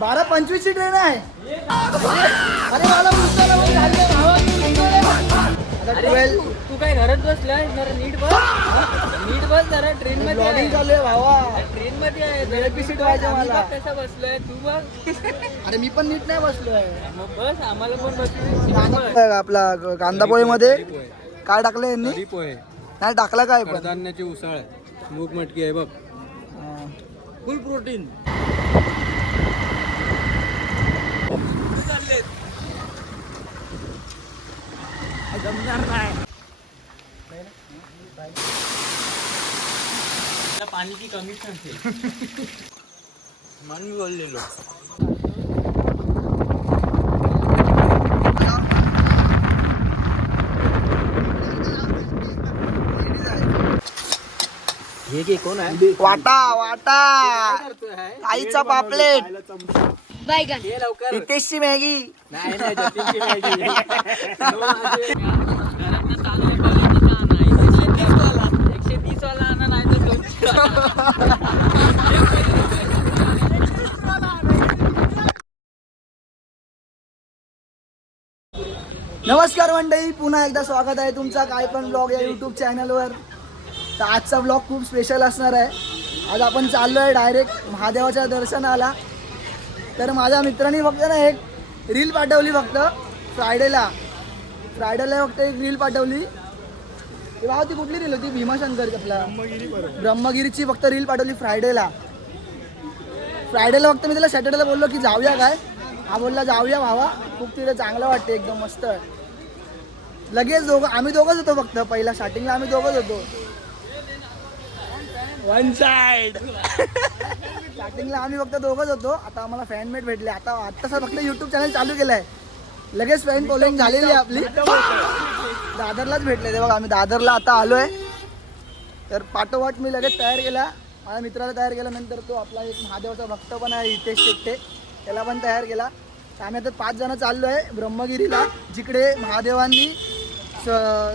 12:25 ची ट्रेन आहे. अरे मला उचललं मग झालं भावा, मी उचललं. आता 12 तू काय घरात बसलाय जरा नीट बस. नीट बस जरा ट्रेन मध्ये ब्लॉगिंग चालू आहे भावा. ट्रेन मध्ये आहे VIP सीट व्हायचं मला. कसं बसलोय तू बघ. अरे मी पण नीट नाही बसलोय. मग बस आम्हाला पण बसू. आपला कांदा पोळीमध्ये काय टाकलं यांनी? तरी पोहे, नाही टाकला काय पण. कडधान्याची उसळ आहे, मूग मटकी आहे बघ, फुल प्रोटीन. जमणार नाही. पाणीची कमीच नसेल म्हणून मी बोललेलो. हे की कोण आहे? वाटा वाटा आईचा पापलेट, बैगन, हे लवकर. हितेशची मॅगी. नाही नाही जतीनची पाहिजे. 130 वाला आणा नाही तर 200 नमस्कार मंडळी, पुन्हा एकदा स्वागत आहे तुमचा काय पण ब्लॉग या यूट्यूब चॅनलवर. तर आजचा ब्लॉग खूप स्पेशल असणार आहे. आज आपण चाललो आहे डायरेक्ट महादेवाच्या दर्शनाला. तर माझ्या मित्रांनी फक्त ना एक रील पाठवली, फक्त फ्रायडेला फक्त एक रील पाठवली. ते भाव ती कुठली रील होती? भीमाशंकर आपला ब्रह्मगिरीची फक्त रील पाठवली फ्रायडेला. फक्त मी त्याला सॅटर्डेला बोललो की जाऊया काय. हा बोलला जाऊया भावा, खूप तिथे चांगलं वाटते, एकदम मस्त. लगेच आम्ही दोघंच होतो, फक्त पहिला स्टार्टिंगला आम्ही दोघंच होतो. One side. स्टार्टिंगला आम्ही फक्त दोघंच होतो. आता आम्हाला फॅनमेट भेटले. आत्ताच फक्त यूट्यूब चॅनल चालू केलं आहे, लगेच फॅन फॉलोइंग झालेली आहे आपली. दादरलाच भेटले ते बघा. आम्ही दादरला आता आलो आहे. तर पाठोपाठ मी लगेच तयार केला, माझ्या मित्राला तयार केल्यानंतर तो आपला एक महादेवाचा भक्त पण आहे हितेश शेट्टे, त्याला पण तयार केला. तर आम्ही आता 5 जण चाललो आहे ब्रह्मगिरीला, जिकडे महादेवांनी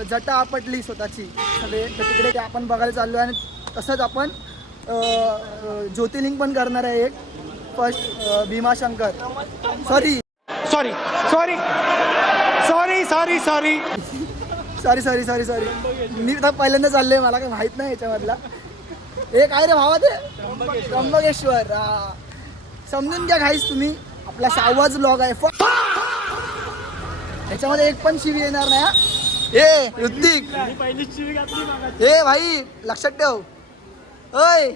जटा आपटली स्वतःची सगळे. तर तिकडे ते आपण बघायला चाललो आहे. आणि तसंच आपण ज्योतिर्लिंग पण करणार आहे एक, फर्स्ट भीमाशंकर. सॉरी मी तर पहिल्यांदा चाललोय, मला काही माहित नाही याच्यामधला. हे काय रे भावा, ते त्र्यंबकेश्वर. समजून घ्या घाईस तुम्ही, आपला 6वाच ब्लॉग आहे. याच्यामध्ये एक पण शिवी येणार नाही. हे ऋतिक, हे भाई लक्षात ठेव. ओय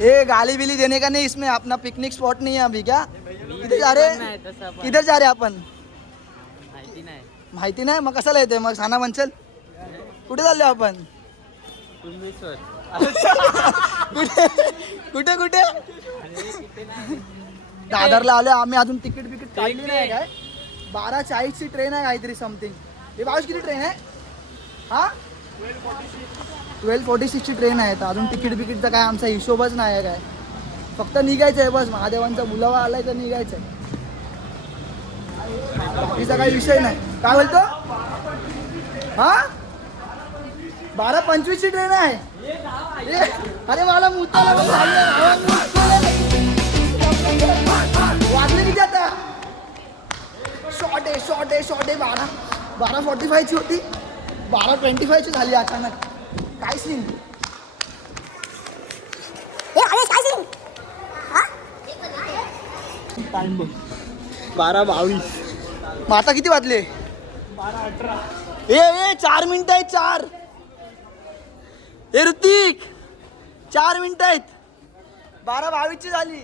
ये गाली बिली देने का नहीं, इसमें अपना पिकनिक स्पॉट नहीं है अभी. क्या किधर जा रहे आपण? माहिती नाही. मग कशाला येतोय मग? साना म्हणचल कुठे चाललो आपण? कुठे दादरला आलोय आम्ही. अजून तिकीट काढली नाही. काय 12:40 ची ट्रेन आहे काहीतरी समथिंग. हे बावीस किती ट्रेन आहे? हा 12:46 ची ट्रेन आहे. तर अजून तिकीटचा काय आमचा हिशोबच नाही आहे. काय फक्त निघायचं आहे बस. महादेवांचा बुलावा आलाय तर निघायचं आहे, बाकीचा काही विषय नाही. काय बोलतो? हा 12:25 ची ट्रेन आहे. अरे मला वाजले किती आता? शॉर्ट आहे. 12:45 ची होती, 12:25 ची झाली अचानक. काय सीन? टाइम बघ 12:22. मग आता किती वाजले? 12:18. ए 4 मिनिटं आहेत. 4 हे ऋतिक 4 मिनिटं आहेत. 12:22 ची झाली.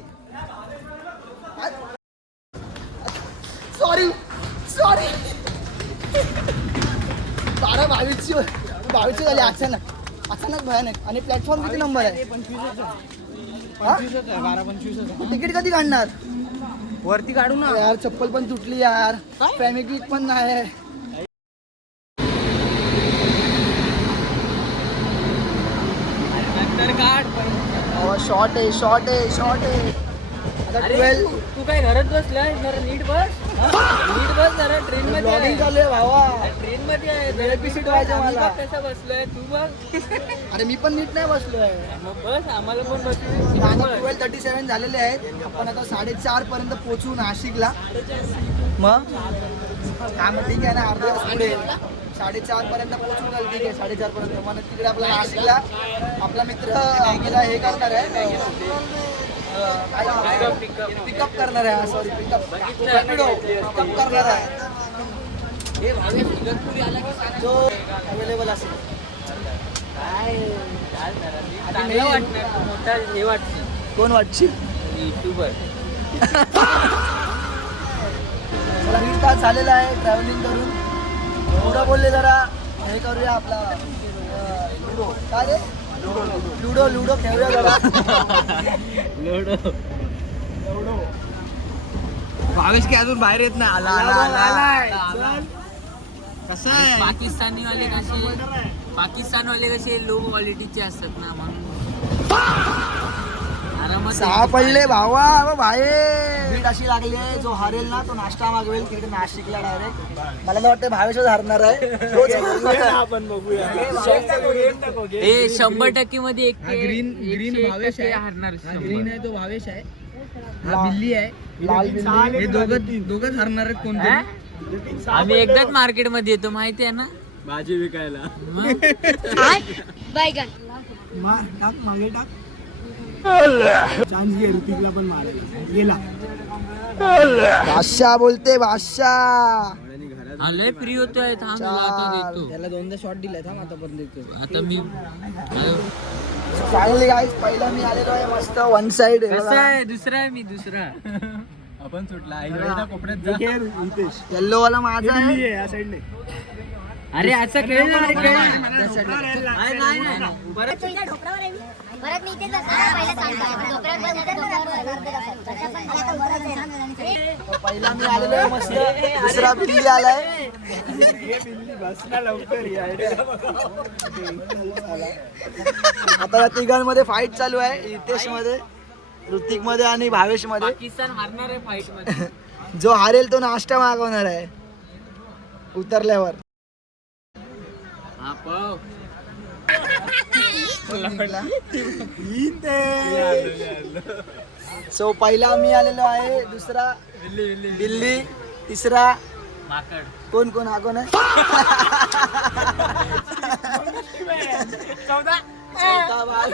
सॉरी 12:22 ची झाली अचानक भयानक. आणि प्लॅटफॉर्म किती नंबर आहे? 25. तिकीट कधी काढणार? वरती काढू ना यार. चप्पल पण तुटली यार, फॅमिली पण नाही. शॉर्ट आहे. आता 12. तू काय घरात बसलाय जरा नीट बस. नीट बस जरा ट्रेन मध्ये ब्लॉगिंग चालू आहे भावा. ट्रेन मध्ये आहे VIP सीट व्हायचं आम्ही मला. बघ कसं बसलोय तू बघ अरे मी पण नीट नाही बसलोय. मग बस आम्हाला पण आता बस 12:37 झालेले आहेत. आपण आता 4:30 पर्यंत पोहोचू नाशिकला. मग हा मग ठीक आहे ना, अर्धा तास पुढे 4:30 पर्यंत पोहोचू जाईल. ठीक आहे 4:30 पर्यंत. मग तिकडे आपला नाशिकला आपला मित्र आम्हाला हे करणार आहे, पिकअप करणार आहे. सॉरी पिकअप करणार आहे जो अवेलेबल असेल. चांगलं वाटणार तू मोठा हे वाटशील कोण वाटशील? युट्यूबर. मला 1.5 तास झालेला आहे ट्रॅव्हलिंग करून. पुढं बोलले जरा हे करूया आपला लुडो. काय रे लुडो खेळूया जरा. भावेश की अजून बाहेर येत नाही. आला कसं आहे पाकिस्तानवाले कसे लो क्वालिटीचे असतात ना, म्हणून आरामात 6 पडले भावा. बाहेर भीड अशी लागली आहे, जो हरेल ना तो नाश्ता मागवेल तिकडे नाशिकला डायरेक्ट. मला तर वाटतं भावेशच हरणार आहे. आपण बघूया. हे 100% मध्ये एक ग्रीन भावेश आहे. हरणार. ग्रीन आहे तो भावेश आहे. ला- बिल्ली आहे. लाल बिल्ली. हे दोघंच हरणार आहेत. कोण आम्ही एकदाच मार्केट मध्ये येतो माहिती आहे ना. भाजी विकायला. मार टाक मागे टाक. चान्स घे ऋतिकला पण मारायला. गेला. बादशाह बोलते बादशाह. लय फ्री होतोय थांब आता देतो. त्याला 2दा शॉट दिलाय. थांब आतापर्यंत देतो. आता मी फायनली गाईस पहिला मी आलेलो आहे मस्त वन साइड. कसा आहे दुसरा आहे मी दुसरा. आपण सुटला कोपऱ्यात येल्लो वाला माझा आहे. या साईडने. अरे असं खेळ ना रे, खेळ. परत मी इथेच असणार, पहिलं सांगतो. डोक्यावर बस नाही तर पहिला मी आलेलो आहे मस्त. दुसरा बिल्ली आलाय. आता या तिघांमध्ये फाईट चालू आहे. हितेश मध्ये, ऋतिक मध्ये आणि भावेश मध्ये. पाकिस्तान हारणार आहे फाईट मध्ये. जो हारेल तो नाश्ता मागवणार आहे उतरल्यावर. हा पाव. सो पहिला मी आलेलो आहे. दुसरा बिल्ली. तिसरा माकड. कोण कोण हा कोण आहे? चौथा बाल.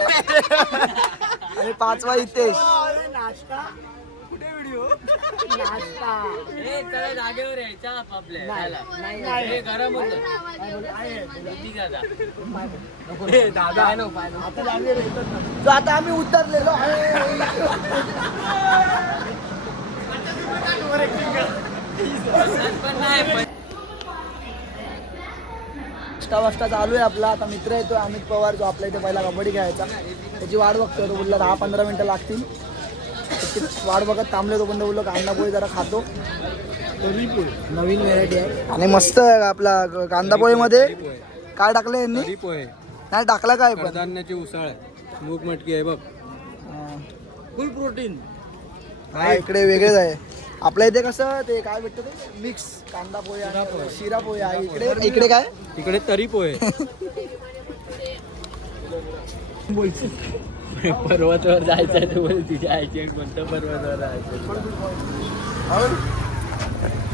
आणि 5वा हितेश. ए चला जागेवर यायचा आपल्या. हे गरम होतं. दादा. जो आता आम्ही उतरलेलो आहे. पण नाही पण वाजता चालू आहे आपला. आता मित्र येतो अमित पवार, जो आपल्या इथे पहिला कबड्डी खेळायचा. त्याची वाट बघतोय. तो बोलला 10-15 मिनिटं लागतील. त्याची वाट बघत थांबले. तो पण बोललो कांदा पोळी जरा खातो. नवीन व्हेरायटी आहे आणि मस्त आहे आपला कांदा पोळीमध्ये. काय टाकलं यांनी? पोहे. नाही टाकला काय पण. कडधान्याची उसळ आहे. मूग मटकी आहे बघ. फुल प्रोटीन. हा इकडे वेगळेच आहे. आपल्या इथे कसं ते काय भेटतं ते मिक्स कांदा पोळी आणि शिरा पोळी आहे. इकडे काय? इकडे तरी पोहे. पर्वतावर जायचं आहे. बोल तिच्या आईची कोणत्या पर्वतावर जायचं.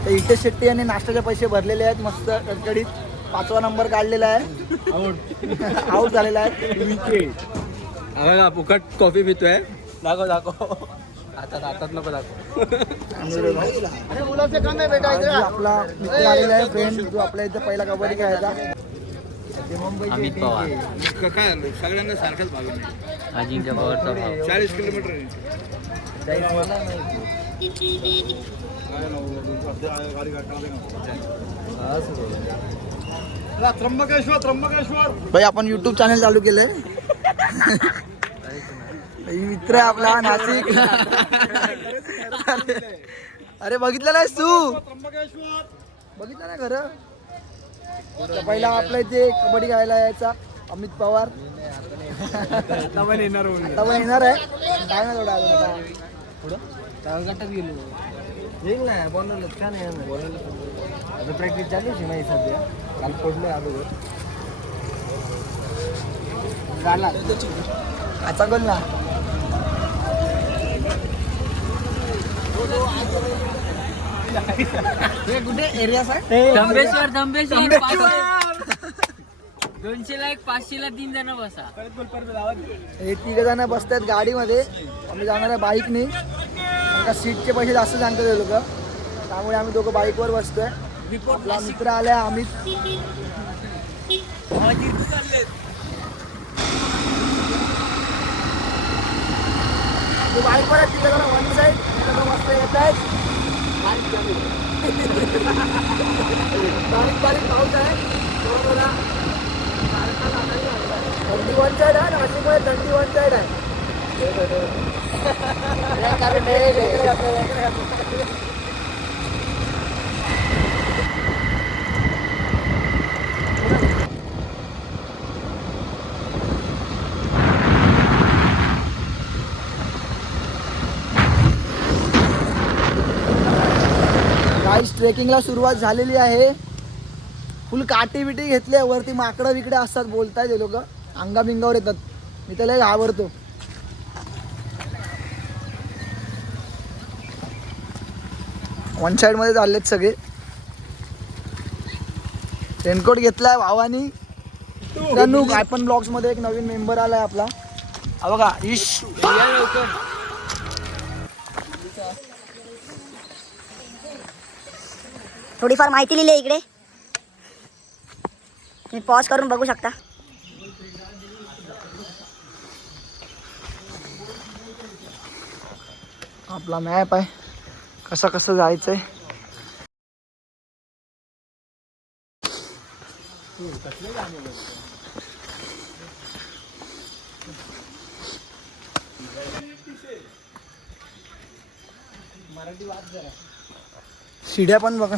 ते इथे शेट्टी यांनी नाश्त्याचे पैसे भरलेले आहेत मस्त कडकडीत. 5वा नंबर काढलेला आहे. आऊट झालेला आहे. बघा फुकट कॉफी पितोय. दाखव. आता नको दाखव. आपला मित्र आलेला आहे फ्रेंड, जो आपल्या इथे पहिला कबड्डी खेळायचा. अमित पवार. काय सगळ्यांना सारखाच भाग. अजिंक्य पवारचा भाव. 40 किलोमीटर. त्र्यंबकेश्वर. भाई आपण युट्यूब चॅनल चालू केलंय. मित्र आहे आपला नाशिक. अरे बघितलं नाहीस तू? बघितलं ना खरं. पहिला आपल्या इथे कबड्डी खेळायला यायचा अमित पवार. आता पण येणार आता पण येणार आहे. काय नाही थोडा अजून आता. तळघाटात गेलो. येईल ना बनवलं का नाही बनवलं आता प्रॅक्टिस चालू आहे माझी सध्या काल पडलोय अगोदर झाला आता गोल ना हे कुठे एरिया धंबेश्वर 200ला 1 500ला 3 जण बसा. हे 3 जण बसतात गाडीमध्ये आम्ही जाणार आहे बाईकने का सीटचे पैसे जास्त सांगतात ते लोक त्यामुळे आम्ही दोघं बाईकवर बसतोय आपला मित्र आलाय आम्ही बाईकवर आहे तिथं जरा वन साईड मस्त येत आहेत बारीक बारीक पाऊस आहे थंडी वन साईड आहे नाशिकमध्ये थंडी वन साईड आहे गाईस ट्रेकिंगला सुरुवात झालेली आहे फुल काठी बिटी घेतली आहे वरती माकडं बिकडे असतात बोलताय ते लोक अंगा बिंगावर येतात मी त्याला घाबरतो वन साईड मध्ये चाललेत सगळे रेनकोट घेतलाय भावानी तनु आपण ब्लॉग्स मध्ये एक नवीन मेंबर आलाय आपला हा बघा ईश थोडीफार माहिती लिहिली आहे इकडे तुम्ही पॉज करून बघू शकता. आपला मॅप आहे कसं कसं जायचंय शिड्या पण बघा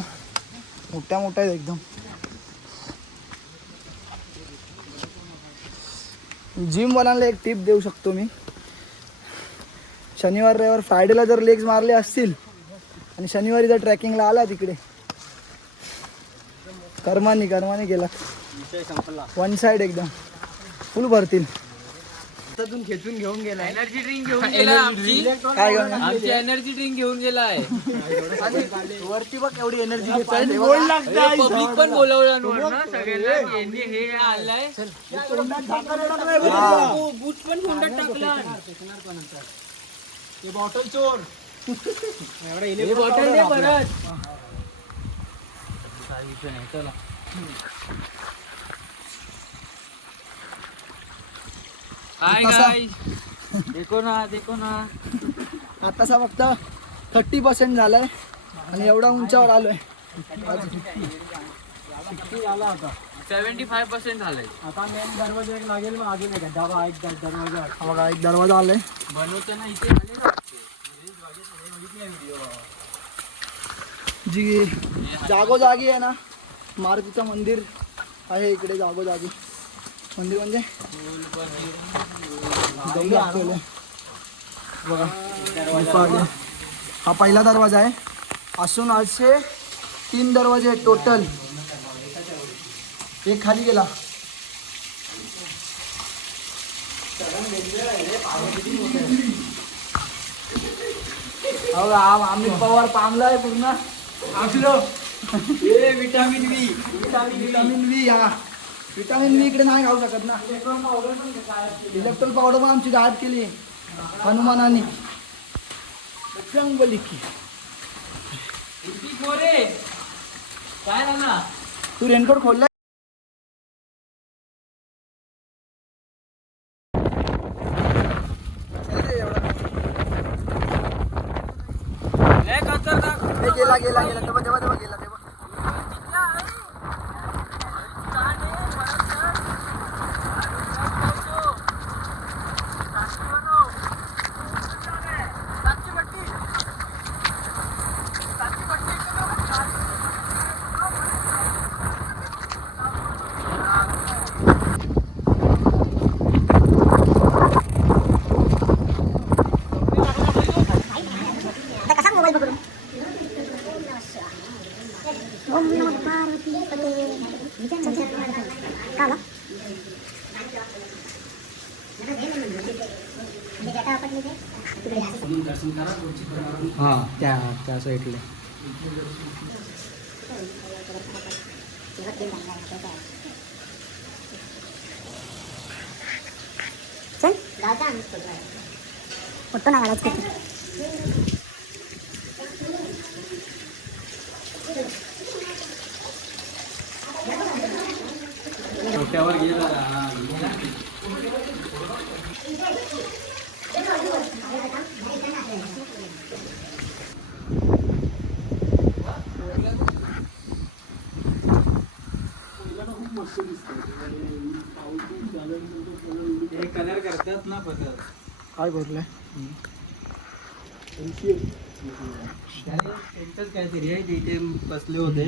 मोठ्या मोठ्या आहेत एकदम जिम वाल्यांना एक टिप देऊ शकतो मी शनिवार रविवार फ्रायडेला जर लेग्स मारले असतील आणि शनिवारी जर ट्रॅकिंगला आला तिकडे कर्मानी गेला वन साईड एकदम फुल भरतील खेचून घेऊन गेला एनर्जी ड्रिंक घेऊन गेला काय घेऊन आमची एनर्जी ड्रिंक घेऊन गेलाय वरती बघ एवढी एनर्जी पब्लिक पण बोलवलं ना सगळ्यांना यांनी हे आलंय बूट पण कोंडात टाकला बॉटल चोर हे बॉटल दे परत चला हाय गाइस देखो ना आताचा फक्त 30% झालाय आणि एवढा उंचावर आलोय 75% झालंय आता मेन दरवाजा एक लागेल मग अजून एक दरवाजा बघा एक दरवाजा आलाय बनवताना इथे आले ना जी जागोजागी आहे ना मारुतीचं मंदिर आहे इकडे जागोजागी मंदिर म्हणजे दम लागतोय बघा हा पहिला दरवाजा आहे असून असे 3 दरवाजे आहेत टोटल एक खाली गेला आम्ही पवार पामलाय पूर्ण विटामिन व्ही विटामिन व्ही इकडे नाही खाऊ शकत ना इलेक्ट्रॉल पावडर पण आमची गायब केली हनुमानाने काय ना तू रेनकोट खोलला गेला गेला गेला तेव्हा तेव्हा तेव्हा गेला तेव्हा आता आपण तिथे तिकडे जायचं. हा त्या साईडला चल गावचा आम्ही फोटो नाही काढायचं किती. डोक्यावर घे जरा. हे कलर करतात ना बदल. काय बोललाय त्यांचंच काहीतरी आहे तिथे बसले होते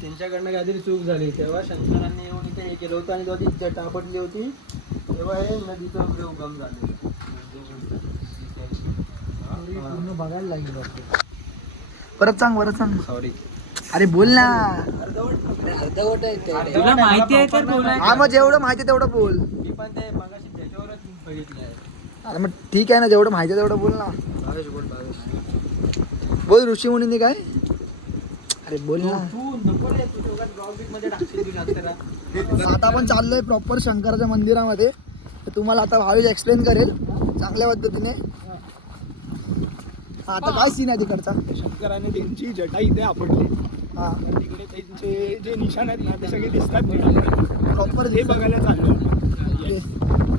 त्यांच्याकडनं काहीतरी चूक झाली तेव्हा शंकरांनी येऊन इथे हे केलं होतं आणि तेव्हा ती जटा पडली होती तेव्हा हे नदीचं पुढे उगम झाले. पूर्ण बघायला लागेल परत सांग सॉरी. अरे बोल ना. अर्धवट आहे ते. तुला माहिती आहे तर बोलायचं. हा मग जेवढं माहिती तेवढं बोल. मी पण ते मगाशी त्याच्यावरच बघितलंय. अरे मग ठीक आहे ना जेवढं माहिती तेवढं बोल ना. बोल ऋषी मुनींनी काय. अरे बोल ना. तू नको रे तू दोघात ब्लॉग बिग मध्ये टाकशील तुला आता. आता आपण चाललोय प्रॉपर शंकराच्या मंदिरामध्ये तर तुम्हाला आता भावेश एक्सप्लेन करेल चांगल्या पद्धतीने. आता काय सीन आहे तिकडचा. शंकराने त्यांची जटा इथे आपटली. हा तिकडे त्यांचे जे निशाण आहेत ना ते सगळे दिसतात. प्रॉपर हे बघायला चाललो.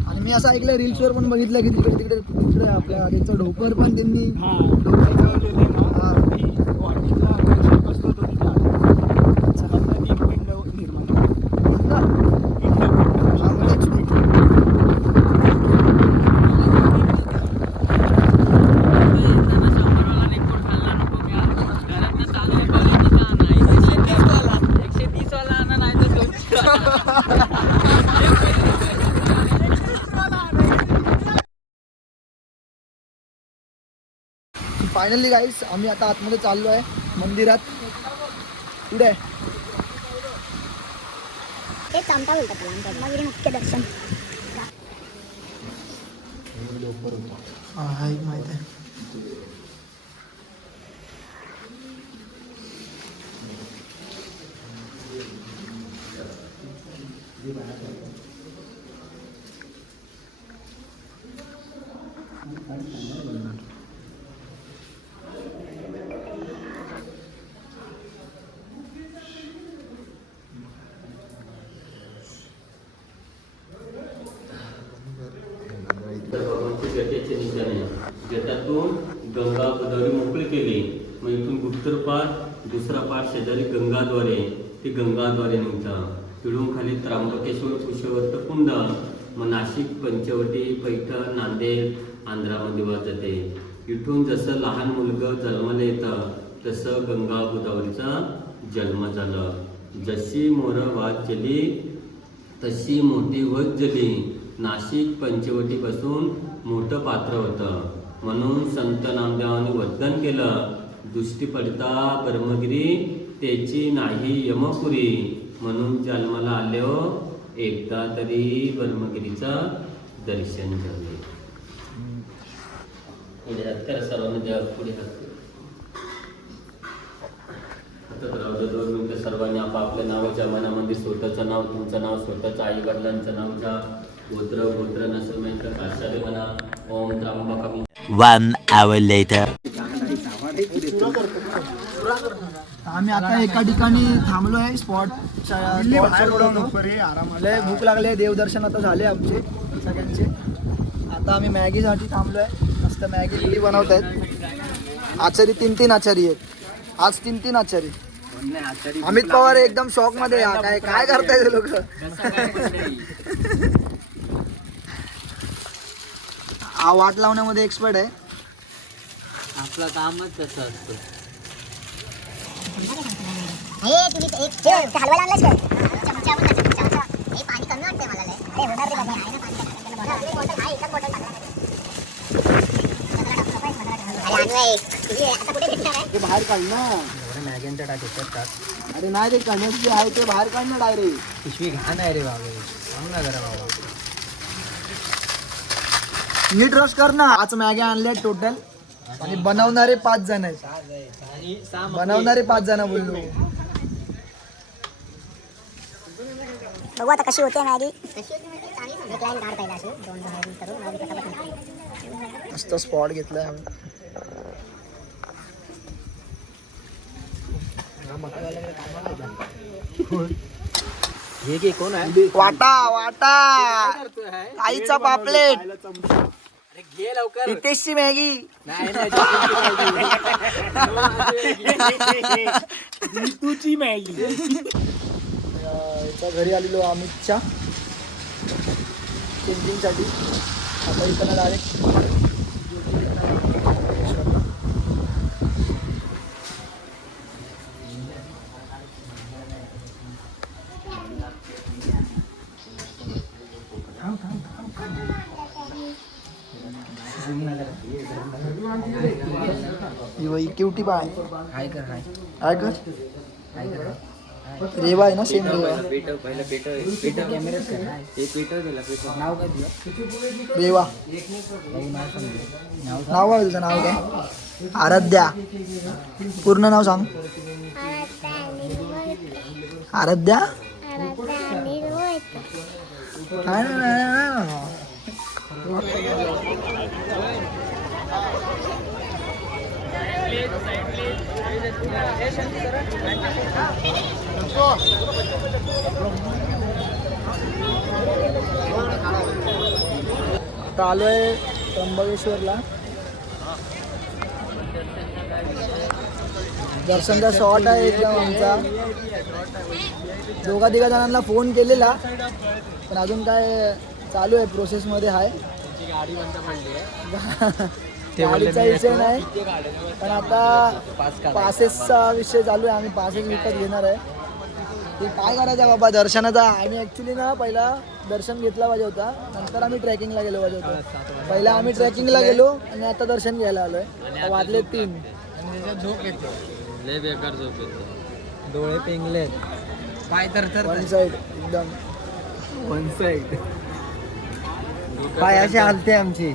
आणि मी असं ऐकलं रील्सवर पण बघितलं की तिकडे आपल्या त्यांचं ढोपर पण त्यांनी हा डोक्याचं जे आहे ना, ती वाटीचा shape असतो तो तिथे आला. त्यातनं ती पिंड निर्माण झाली. येताना 100 वाला एक खाल्ला नको मी घरातनं चांगले क्वालिटीचा आणा. 130 वाला आणा नाही तर 200 वाला. फायनली गाईस आम्ही आता आतमध्ये चाललो आहे मंदिरात. पुढे ते चमटा बोलतात त्याला आमच्या रत्नागिरी मुख्य दर्शन. हा एक माहिती आहे. भगवानचे जटेचे निशाणे जटातून गंगा गोदावरी मोकळी केली. मग इथून उत्तरपाठ दुसरा पाठ शेजारी गंगाद्वारे ते गंगाद्वारे निघतं. तिळून खाली त्र्यंबकेश्वर कुशवर्त कुंड. मग नाशिक पंचवटी पैठण नांदेड आंध्रामध्ये वाजते. इथून जसं लहान मुलगं जन्माला येतं तसं गंगा गोदावरीचा जन्म झालं. जशी मोरं वाद जली तशी मोठी होत जली. नाशिक पंचवटीपासून मोठं पात्र होतं म्हणून संत नामदेवाने वर्णन केलं. दृष्टी पडता ब्रह्मगिरी त्याची नाही यमपुरी. म्हणून जन्माला आलो एकदा तरी ब्रह्मगिरीचं दर्शन झाले. पुढे हात करा सर्वांनी द्या. पुढे हात राहू दे 2 मिनिटं. सर्वांनी आपापल्या नावाच्या मनामध्ये स्वतःचं नाव तुमचं नाव स्वतःचं आई वडिलांचं नाव घ्या. गोत्र नसेल माहिती काशाले म्हणा. ओम त्र्यंबकम. 1 hour later. आम्ही आता एका ठिकाणी थांबलो आहे स्पॉट. लय भूक लागली आहे. देवदर्शन आता झाले आमचे सगळ्यांचे. आता आम्ही मॅगीसाठी थांबलो आहे. मस्त मॅगी किती बनवत आहेत. आचारी 3 आचारी आहेत आज. 3 आचारी. अमित पवार एकदम शॉक मध्ये. काय करताय लोक. हा वाट लावण्यामध्ये एक्सपर्ट आहे. आपलं कामच तसं असतं. हे तुम्ही एक हलवायला आणलाच काय चमच्यावर चमचा. हे पाणी कमी वाटतंय मला लय. अरे होणार रे बाबा. आहे ना पाणी बॉटल. हा एकच बॉटल टाकला. अरे आणूया एक. तुझी आता कुठे भेटणार आहे. ते बाहेर काढ ना. मॅगींच्या टाकायच्यात अरे नाही ते कणस जे आहे ते बाहेर काढ ना डायरेक्ट. पिशवी घाण आहे रे बाबा. सांग ना जरा बाबा. नीट रश कर ना. 5 मॅग्या आणल्या टोटल आणि बनवणारे 5 जण आहेत. बनवणारे 5 जण बोललो. बघू आता कशी होते मॅगी. एक लाईन काढ पहिला अशी 2 करू मग पटापट. मस्त स्पॉट घेतलाय आम्ही. हे की कोण आहे? वाटा वाटा आईचा पापलेट. घे लवकर. रितेशची मॅगी. तुझी मॅगी. याच्या घरी आलेलो अमितच्या चेंजिंगसाठी. आता इथं डायरेक्ट क्यूटी बाय. हाय कर. रेवा आहे ना सेम रेवा. नाव काय तुझं? नाव काय? आराध्या. पूर्ण नाव सांग. आराध्या काय आता आलोय त्र्यंबकेश्वरला. दर्शनचा शॉट आहे एकदम आमचा. 2-3 जणांना फोन केलेला पण अजून काय चालू आहे, प्रोसेसमध्ये आहे. गाडीचा विषय नाही पण आता पासेसचा विषय चालू आहे. आम्ही पासेस विकत घेणार आहे. ते काय करायचं बाबा दर्शनाचा. आम्ही ॲक्च्युली ना पहिला दर्शन घेतला पाहिजे होता, नंतर आम्ही ट्रेकिंगला गेलो पाहिजे होतं. पहिला आम्ही ट्रेकिंगला गेलो आणि आता दर्शन घ्यायला आलोय. आता वाजले 3. झोप येते. लय बेकार झोप येते. डोळे पेंगलेत. पाय तर वन साईड एकदम. One side. पाय असे हालते आमची.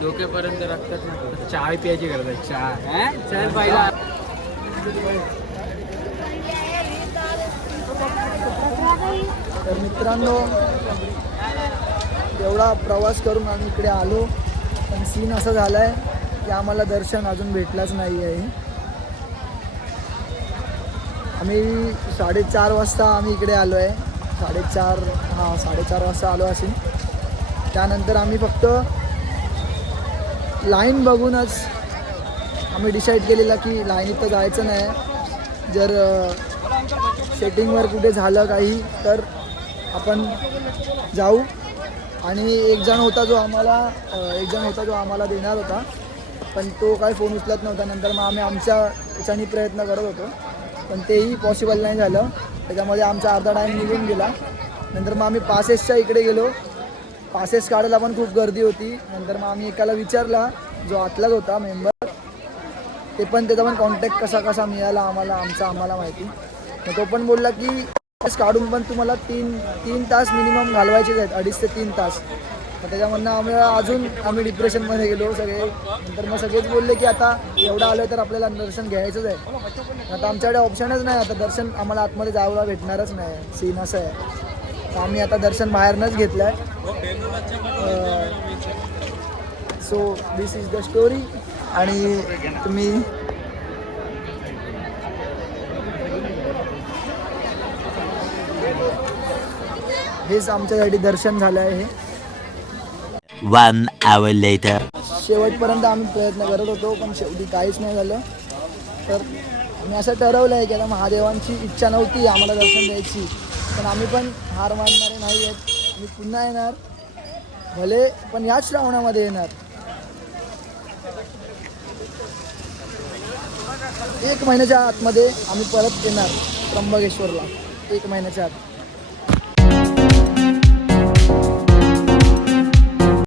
डोक्यापर्यंत रक्तात ना. चाय प्यायची गरज आहे. चाय. चल पहिला. तर मित्रांनो एवढा प्रवास करून आम्ही इकडे आलो पण सीन असं झाला आहे की आम्हाला दर्शन अजून भेटलाच नाही आहे. आम्ही 4:30 वाजता आम्ही इकडे आलो आहे. 4:30 वाजता आलो असेल. त्यानंतर आम्ही फक्त लाईन बघूनच आम्ही डिसाईड केलेला की लाईनीत तर जायचं नाही. जर सेटिंगवर कुठे झालं काही तर आपण जाऊ. आणि एक जण होता जो आम्हाला देणार होता पण तो काय फोन उचलत नव्हता. नंतर मग आम्ही आमच्या याच्याने प्रयत्न करत होतो पण तेही पॉसिबल नाही झालं. त्याच्यामध्ये आमचा अर्धा टाईम निघून गेला. नंतर मग आम्ही पासेसच्या इकडे गेलो. पासेस काढायला पण खूप गर्दी होती. नंतर मग आम्ही एकाला विचारला जो आतलाच होता मेंबर, ते पण त्याचा पण कॉन्टॅक्ट कसा मिळाला आम्हाला माहिती. मग तो पण बोलला की पासेस काढून पण तुम्हाला 3 तास मिनिमम घालवायचेच आहेत, 2.5 ते 3 तास. मग त्याच्यामधनं आम्ही डिप्रेशनमध्ये गेलो सगळे. नंतर मग सगळेच बोलले की आता एवढं आलं तर आपल्याला दर्शन घ्यायचंच आहे. आता आमच्याकडे ऑप्शनच नाही. आता दर्शन आम्हाला आतमध्ये जायला भेटणारच नाही. सीन असं आहे. तर आम्ही आता दर्शन बाहेरनंच घेतलं आहे. So this is the story. आणि तुम्ही हेच आमच्यासाठी दर्शन झालं आहे. हे 1 hour later. शेवटपर्यंत आम्ही प्रयत्न करत होतो पण शेवटी काहीच नाही झालं. तर आम्ही असं ठरवलं आहे की आता महादेवांची इच्छा नव्हती आम्हाला दर्शन द्यायची पण आम्ही पण हार मानणारे नाही आहेत. आम्ही पुन्हा येणार भले पण याच श्रावणामध्ये येणार. 1 महिन्याच्या आतमध्ये आम्ही परत येणार त्र्यंबकेश्वरला. 1 महिन्याच्या आत.